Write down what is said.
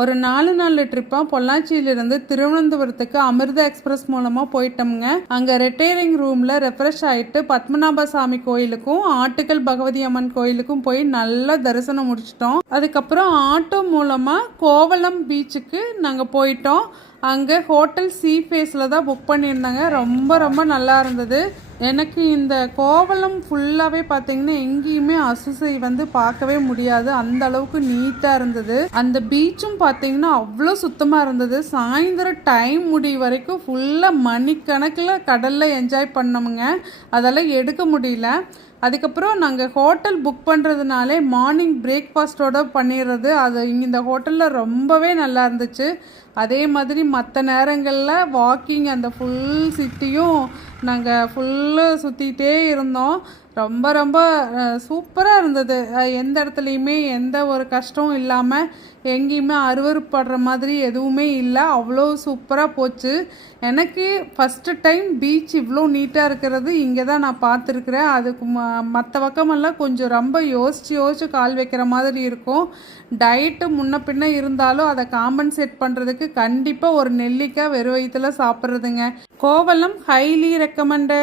ஒரு நாலு நாலு ட்ரிப்பாக பொள்ளாச்சியிலிருந்து திருவனந்தபுரத்துக்கு அமிர்த எக்ஸ்பிரஸ் மூலமாக போயிட்டோம்ங்க. அங்கே ரிட்டையரிங் ரூமில் ரெஃப்ரெஷ் ஆகிட்டு பத்மநாப சாமி கோயிலுக்கும் ஆட்டுக்கல் பகவதி அம்மன் கோயிலுக்கும் போய் நல்லா தரிசனம் முடிச்சிட்டோம். அதுக்கப்புறம் ஆட்டோ மூலமாக கோவளம் பீச்சுக்கு நாங்கள் போயிட்டோம். அங்கே ஹோட்டல் சீ ஃபேஸில் தான் புக் பண்ணியிருந்தாங்க. ரொம்ப ரொம்ப நல்லா இருந்தது. எனக்கு இந்த கோவலம் ஃபுல்லாகவே பார்த்தீங்கன்னா எங்கேயுமே அசுசை வந்து பார்க்கவே முடியாது. அந்த அளவுக்கு நீட்டாக இருந்தது. அந்த பீச்சும் பார்த்தீங்கன்னா அவ்வளோ சுத்தமாக இருந்தது. சாயந்தரம் டைம் முடி வரைக்கும் ஃபுல்லாக மணிக்கணக்கில் கடலில் என்ஜாய் பண்ணோமுங்க அதெல்லாம் எடுக்க முடியல. அதுக்கப்புறம் நாங்கள் ஹோட்டல் புக் பண்ணுறதுனாலே மார்னிங் பிரேக்ஃபாஸ்ட்டோட பண்ணிடுறது. அது இங்கே இந்த ஹோட்டலில் ரொம்பவே நல்லா இருந்துச்சு. அதே மாதிரி மற்ற நேரங்களில் வாக்கிங் அந்த ஃபுல் சிட்டியும் நாங்கள் ஃபுல்லு சுற்றிட்டே இருந்தோம். ரொம்ப ரொம்ப சூப்பராக இருந்தது. எந்த இடத்துலையுமே எந்த ஒரு கஷ்டமும் இல்லாமல் எங்கேயுமே அருவருப்படுற மாதிரி எதுவுமே இல்லை. அவ்வளோ சூப்பராக போச்சு. எனக்கு ஃபஸ்ட்டு டைம் பீச் இவ்வளோ நீட்டாக இருக்கிறது. இங்கே தான் நான் பார்த்துருக்குறேன். அதுக்கு ம மற்ற பக்கமெல்லாம் கொஞ்சம் ரொம்ப யோசித்து யோசித்து கால் வைக்கிற மாதிரி இருக்கும். டயட்டு முன்ன பின்ன இருந்தாலும் அதை காம்பன்சேட் பண்ணுறதுக்கு கண்டிப்பாக ஒரு நெல்லிக்காய் வெறும் வயிற்றுல சாப்பிட்றதுங்க. Kovalam highly recommended